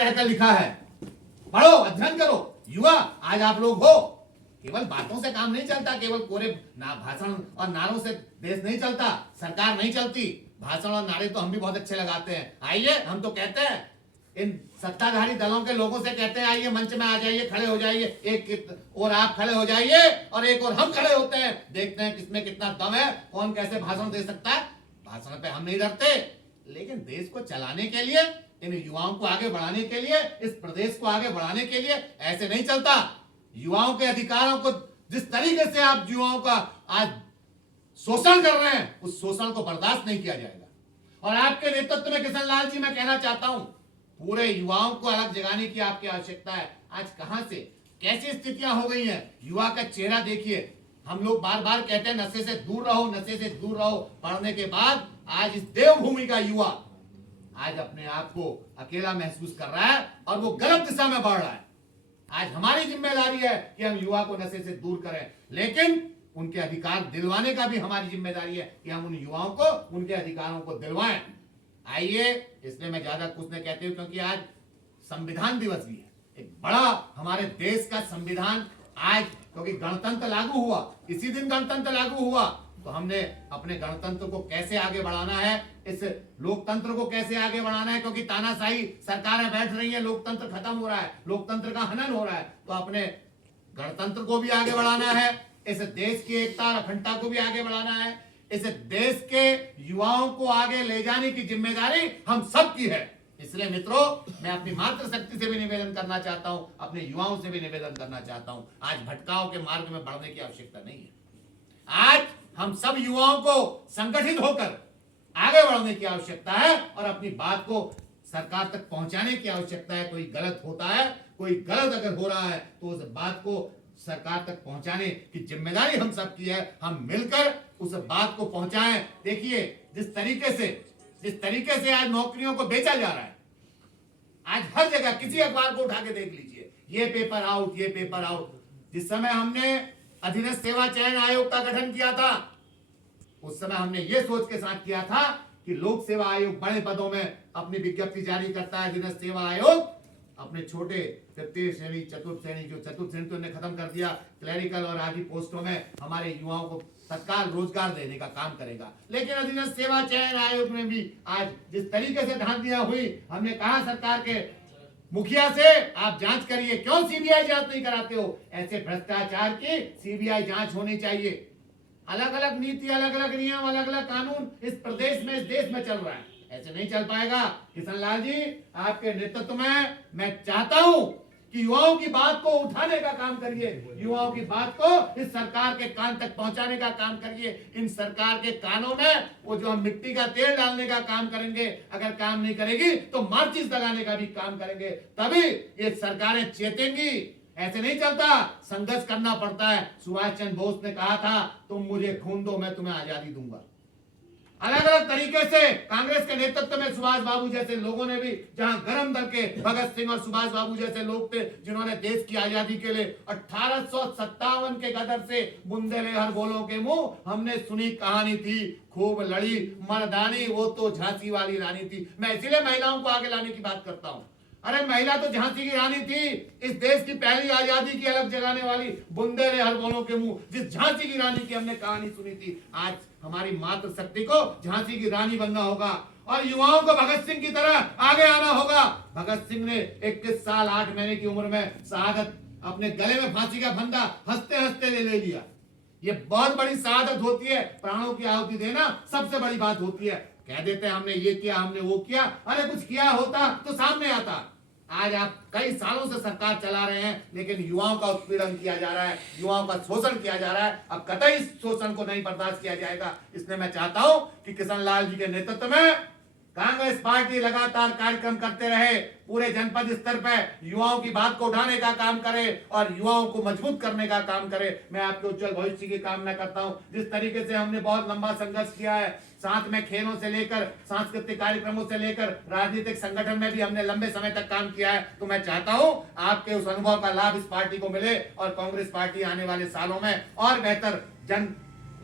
रहकर लिखा है। पढ़ो, अध्ययन करो। युवा आज आप लोग हो। केवल बातों से काम नहीं चलता, केवल कोरे भाषण और नारों से देश नहीं चलता, सरकार नहीं चलती। भाषण और नारे तो हम भी बहुत अच्छे लगाते हैं। आइए, हम तो कहते हैं, इन सत्ताधारी दलों के लोगों से कहते हैं, आइए मंच में आ जाइए, खड़े हो जाइए, एक और आप खड़े हो जाइए और एक और हम खड़े होते हैं, देखते हैं किसमें कितना दम है, कौन कैसे भाषण दे सकता है। भाषण पे हम नहीं डरते, लेकिन देश को चलाने के लिए, इन युवाओं को आगे बढ़ाने के लिए, इस प्रदेश को आगे बढ़ाने के लिए ऐसे नहीं चलता। युवाओं के अधिकारों को जिस तरीके से आप युवाओं का आज शोषण कर रहे हैं, उस शोषण को बर्दाश्त नहीं किया जाएगा। और आपके नेतृत्व में किशन लाल जी, मैं कहना चाहता हूं, पूरे युवाओं को अलग जगाने की आपकी आवश्यकता है। आज कहां से कैसी स्थितियां हो गई हैं, युवा का चेहरा देखिए। हम लोग बार बार कहते हैं नशे से दूर रहो, नशे से दूर रहो। पढ़ने के बाद आज इस देवभूमि का युवा आज अपने आप को अकेला महसूस कर रहा है और वो गलत दिशा में बढ़ रहा है। आज हमारी जिम्मेदारी है कि हम युवा को नशे से दूर करें, लेकिन उनके अधिकार दिलवाने का भी हमारी जिम्मेदारी है कि हम उन युवाओं को उनके अधिकारों को दिलवाएं। आइए, इसलिए मैं ज्यादा कुछ नहीं कहती हूं, क्योंकि आज संविधान दिवस भी है, एक बड़ा हमारे देश का संविधान आज, क्योंकि गणतंत्र लागू हुआ, इसी दिन गणतंत्र लागू हुआ, तो हमने अपने गणतंत्र को कैसे आगे बढ़ाना है, इस लोकतंत्र को कैसे आगे बढ़ाना है, क्योंकि तानाशाही सरकारें बैठ रही हैं, लोकतंत्र खत्म हो रहा है, लोकतंत्र का हनन हो रहा है। तो अपने गणतंत्र को भी आगे बढ़ाना है, इस देश की एकता और अखंडता को भी आगे बढ़ाना है, इस देश के युवाओं को आगे ले जाने की जिम्मेदारी हम सबकी है। इसलिए मित्रों, मैं अपनी मात्र शक्ति से भी निवेदन करना चाहता हूं, अपने युवाओं से भी निवेदन करना चाहता हूं, आज भटकाव के मार्ग में बढ़ने की आवश्यकता नहीं है। आज हम सब युवाओं को संगठित होकर आगे बढ़ने की आवश्यकता है और अपनी बात को सरकार तक पहुंचाने की आवश्यकता है। कोई गलत होता है, कोई गलत अगर हो रहा है, तो उस बात को सरकार तक पहुंचाने की जिम्मेदारी हम सबकी है। हम मिलकर उस बात को पहुंचाएं। देखिए, जिस तरीके से आज नौकरियों को बेचा जा रहा है, आज हर जगह किसी अखबार को उठा के देख लीजिए, ये पेपर आउट, ये पेपर आउट। जिस समय हमने अधीनस्थ सेवा चयन आयोग का गठन किया था, उस समय हमने ये सोच के साथ किया था कि लोक सेवा आयोग बड़े पदों में अपनी विज्ञप्ति जारी करता है, अधीनस्थ सेवा आयोग अपने छोटे तृतीय श्रेणी, चतुर्थ श्रेणी, जो चतुर्थ श्रेणी तो उन्होंने खत्म कर दिया, क्लरिकल और आदि पोस्टों में हमारे युवाओं को तत्काल रोजगार देने का काम करेगा। लेकिन अधीनस्थ सेवा चयन आयोग में भी आज जिस तरीके से धांधलियां हुई, हमने कहा सरकार के मुखिया से, आप जांच करिए, क्यों सीबीआई जांच नहीं कराते हो? ऐसे भ्रष्टाचार की सीबीआई जांच होनी चाहिए। अलग अलग नीति, अलग अलग नियम, अलग अलग कानून इस प्रदेश में, इस देश में चल रहा है, ऐसे नहीं चल पाएगा। किशन लाल जी, आपके नेतृत्व में मैं चाहता हूं कि युवाओं की बात को उठाने का काम करिए, युवाओं की बात को इस सरकार के कान तक पहुंचाने का काम करिए। इन सरकार के कानों में वो जो हम मिट्टी का तेल डालने का काम करेंगे, अगर काम नहीं करेगी तो माचिस लगाने का भी काम करेंगे, तभी ये सरकारें चेतेंगी। ऐसे नहीं चलता, संघर्ष करना पड़ता है। सुभाष चंद्र बोस ने कहा था, तुम मुझे खून दो, मैं तुम्हें आजादी दूंगा। अलग अलग तरीके से कांग्रेस के नेतृत्व में सुभाष बाबू जैसे लोगों ने भी, जहां गरम दल के भगत सिंह और सुभाष बाबू जैसे लोग थे, जिन्होंने देश की आजादी के लिए 1857 के गदर से बुंदेले हर बोलों के मुंह, हमने सुनी कहानी थी, खूब लड़ी मर्दानी, वो तो झांसी वाली रानी थी। मैं इसीलिए महिलाओं को आगे लाने की बात करता हूं। अरे महिला तो झांसी की रानी थी, इस देश की पहली आजादी की अलग जगाने वाली, बुंदेले हर बोलों के मुंह, जिस झांसी की रानी की हमने कहानी सुनी थी। आज हमारी मातृ शक्ति को झांसी की रानी बनना होगा और युवाओं को भगत सिंह की तरह आगे आना होगा। भगत सिंह ने 21 साल 8 महीने की उम्र में शहादत, अपने गले में फांसी का फंदा हंसते हंसते ले लिया। ये बहुत बड़ी शहादत होती है, प्राणों की आहुति देना सबसे बड़ी बात होती है। कह देते हैं हमने ये किया, हमने वो किया, अरे कुछ किया होता तो सामने आता। आज आप कई सालों से सरकार चला रहे हैं, लेकिन युवाओं का उत्पीड़न किया जा रहा है, युवाओं का शोषण किया जा रहा है। अब कतई इस शोषण को नहीं बर्दाश्त किया जाएगा। इसलिए मैं चाहता हूं कि किशन लाल जी के नेतृत्व में कांग्रेस पार्टी लगातार कार्यक्रम करते रहे, पूरे जनपद स्तर पर युवाओं की बात को उठाने का काम करे और युवाओं को मजबूत करने का काम करे। मैं आपके उज्जवल भविष्य की कामना करता हूं। जिस तरीके से हमने बहुत लंबा संघर्ष किया है, साथ में खेलों से लेकर सांस्कृतिक कार्यक्रमों से लेकर राजनीतिक संगठन में भी हमने लंबे समय तक काम किया है, तो मैं चाहता हूं आपके उस अनुभव का लाभ इस पार्टी को मिले और कांग्रेस पार्टी आने वाले सालों में और बेहतर जन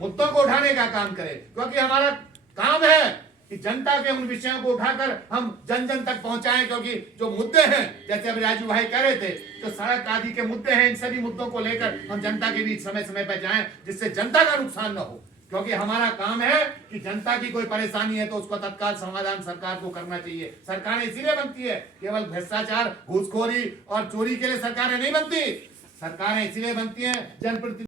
मुद्दों को उठाने का काम करे। क्योंकि हमारा काम है कि जनता के उन विषयों को उठाकर हम जन जन तक पहुंचाएं, क्योंकि जो मुद्दे हैं, जैसे अभी राजू भाई कह रहे थे, जो सड़क आदि के मुद्दे हैं, इन सभी मुद्दों को लेकर हम जनता के बीच समय समय पर जाएं, जिससे जनता का नुकसान न हो। क्योंकि हमारा काम है कि जनता की कोई परेशानी है तो उसका तत्काल समाधान सरकार को करना चाहिए। सरकारें इसीलिए बनती है, केवल भ्रष्टाचार, घूसखोरी और चोरी के लिए सरकारें नहीं बनती। सरकारें इसीलिए बनती हैं, जनप्रतिनिधि